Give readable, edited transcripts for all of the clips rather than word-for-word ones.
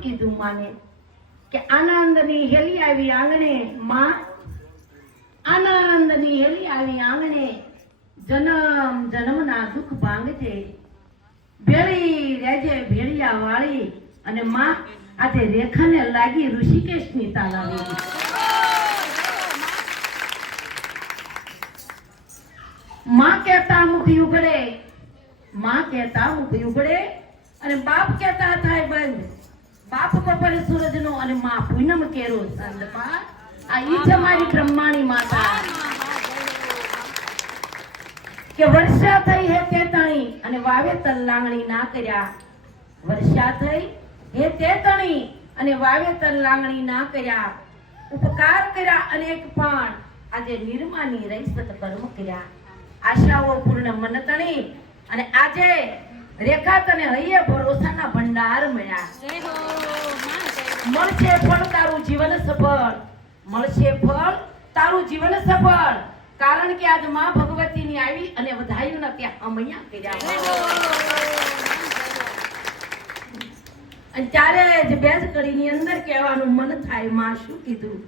શું કીધું માને કે આનંદની હેલી આવી આંગણે, માં આનંદની હેલી આવી આંગણે, જન્મ જન્મના દુઃખ ભાંગજે, ભેળી રહેજે ભેળિયા વાળી. અને માં આજે રેખાને લાગી ઋષિકેશની તાલાવી. માં કહેતા મુખ ઉઘડે, માં કહેતા મુખ ઉઘડે અને બાપ કહેતા થાય બંધ. બાપ બપોરે સૂરજનો અને માં પૂનમ કેરો સંદપા. આ ઈ છે મારી બ્રહ્માણી માતા કે વર્ષા થઈ હે તેતણી અને વાવેતર લાંગણી ના કર્યા. વર્ષા થઈ હે તેતણી અને વાવેતર લાંગણી ના કર્યા. ઉપકાર કર્યા અનેક પણ આજે નિર્માની રહીસત કર્મ કર્યા. આશાઓ પૂર્ણ મનતણી અને આજે રેખા તને હૈયે ભરોસાના ભંડાર મળ્યા. મળશે ફળ તારું જીવન સફળ, મળશે ફળ તારું જીવન સફળ. કારણ કે આજ માં ભગવતીની આવી અને વધાયુંના ત્યાં અમૈયા કર્યા. અને ત્યારે જ બેસ કડીની અંદર કહેવાનું મન થાય, માં શું કીધું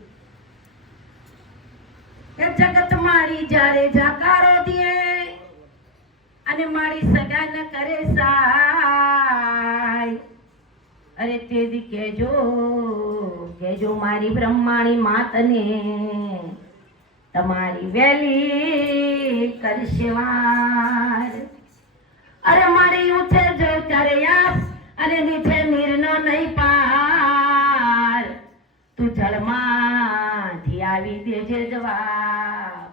કે જગત મારી જ્યારે જાકારો દે અને મારી સગા ન કરે સાય. અરે તેદી કેજો મારી બ્રહ્માણી માતને તમારી વેલી કરશે વાર. અરે મારી ઉઠે જો ત્યારે યાદ અને નીચે નીરનો નહીં પાર. તું જળમાંથી આવી દેજે જવાબ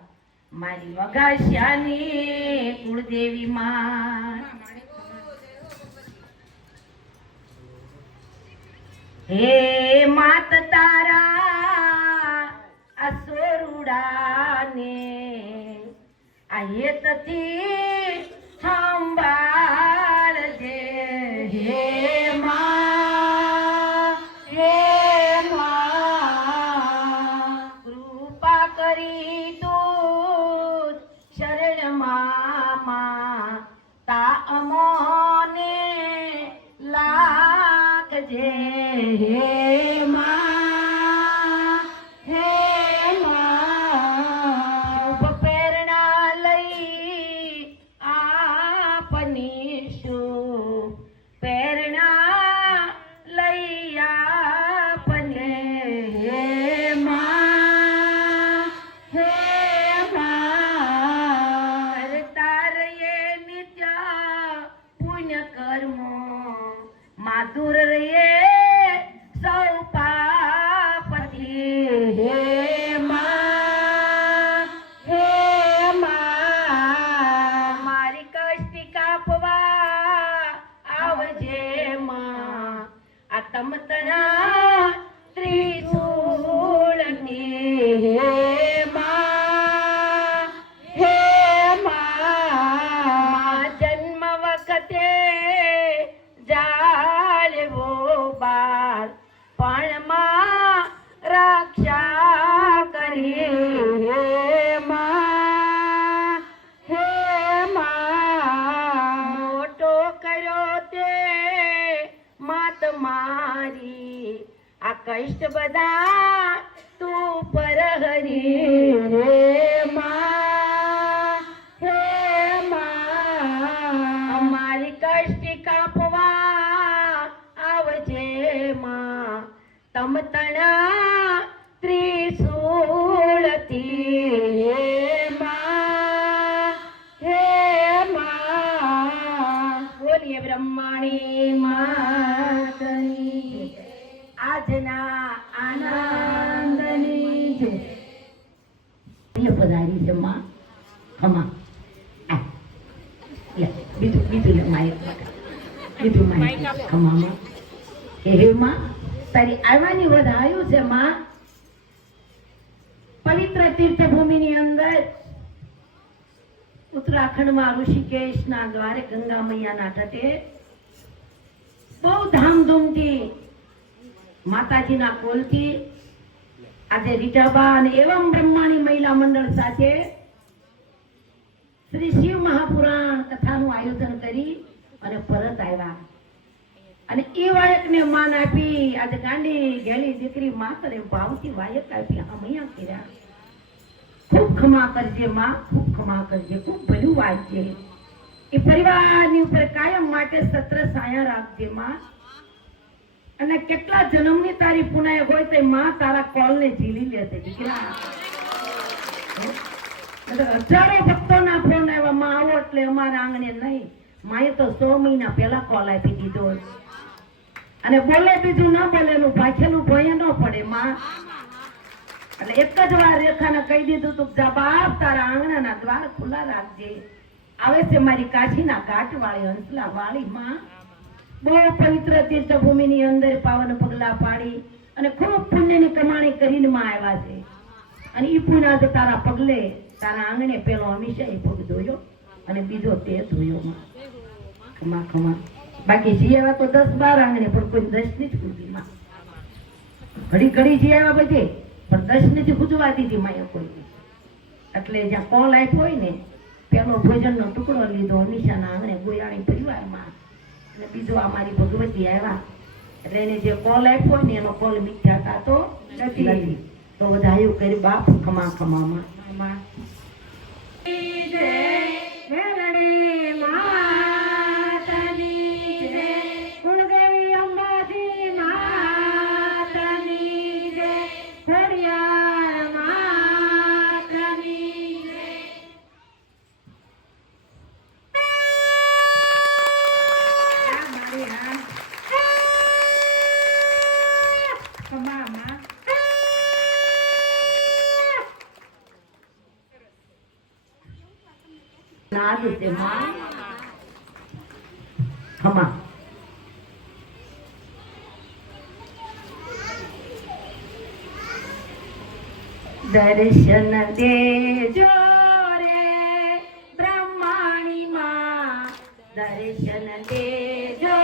મારી વગાશ્યાની કુળદેવી માં. હે માત તારા આ સોરુડાને આ હેતથી સંભાળજે. હે માં, હે માં, કૃપા કરી તું શરણમાં તા અમોને લાગજે. હે માં, હે માં, પ્રેરણા લઈ આપની શું પ્રેરણા લઈ આપને. હે માં, હે માં, તારયે નિત્ય પુણ્ય કર્મો માધુર રે સૌ પાપથી. હે માં, હે માં, મારી કષ્ટી કાપવા આવજે માં. આ તમતના ત્રિશૂળની. હે માં, હે માં, જન્મ વખતે જાળવો બાર પણ માં રક્ષા કરી. હે માં, હે માં, મોટો કર્યો તે માત મારી આ કષ્ટ બધા તું પર હરી. હે માં, હે માં, મારી કષ્ટી કાપવા આવજે માં. તમતણા ત્રિશૂળથી. હે માં, હે માં, બોલીએ બ્રહ્માણી માતની આજના આનંદની જય. પધારી છે માં. ખમા બીજું લે માયક બીજું માયક ખમામાં. હે માં, તારી આવવાની વધાયું છે માં. પવિત્ર તીર્થભૂમિની અંદર ઉત્તરાખંડમાં ઋષિકેશના દ્વારે ગંગા મૈયાના તટે બહુ ધામધૂમથી માતાજીના કોલથી આજે રીટાબા અને એવમ બ્રહ્માણી મહિલા મંડળ સાથે શ્રી શિવ મહાપુરાણ કથાનું આયોજન કરી અને પરત આવ્યા. અને એ વાયકને માન આપી આજે ગાંડી ગેલી દીકરી માતરે ભાવથી વાયક આપી હમૈયા કર્યા. ખૂબ ખમા કરજે માં, ખૂબ ખમા કરજે, ખૂબ ભલું વાંચજે. એ પરિવારની ઉપર કાયમ માટે સત્ર સાયા રાખજે માં. અને કેટલા જન્મની તારી પુનાય હોય તો માં તારા કોલને ઝીલી લેશે દીકરા. હજારો ભક્તોના ફોન આવ્યા માં આવો એટલે અમારા આંગણે નહીં. માએ તો 100 મહિના પહેલા કોલ આપી દીધો. અને બોલે બીજું ના બોલે એનું પાછળનું ભય ન પડે માં. એટલે એક જ વાર રેખાને કહી દીધું તું જા બાપ તારા આંગણાના દ્વાર ખુલ્લા રાખજે. આવે છે મારી કાશીના ઘાટ વાળી હંસલા વાળી માં. બહુ પવિત્ર તીર્થભૂમિની અંદર પાવન પગલા પાડી અને ખૂબ પુણ્યની કમાણી કરીને માં આવ્યા છે. અને ઈ પુણ્ય તો તારા પગલે તારા આંગણે પેલો હંમેશા એ પગ ધોયો અને બીજો તે ધોયો માં. ખમા ખમા. બાકી જીવા તો 10-12 આંગણે પણ કોઈ 10 ની જ પૂજી માં. ઘડી ઘડી જીવા બધે પણ 10 ની જ પૂજવા દીધી માં કોઈ. એટલે જ્યાં કોલ આપ્યો હોય ને પેલો ભોજનનો ટુકડો લીધો હંમેશાના આંગણે ગોયાણી પરિવારમાં. અને બીજો અમારી ભગવતી આવ્યા એટલે એને જે કોલ આપ્યો ને એનો કોલ મીઠા થતો નથી. તો વધાયું કરી બાપ ખમા ખમામાં ખમા. દર્શન દેજો રે બ્રહ્માણી માં, દર્શન દેજો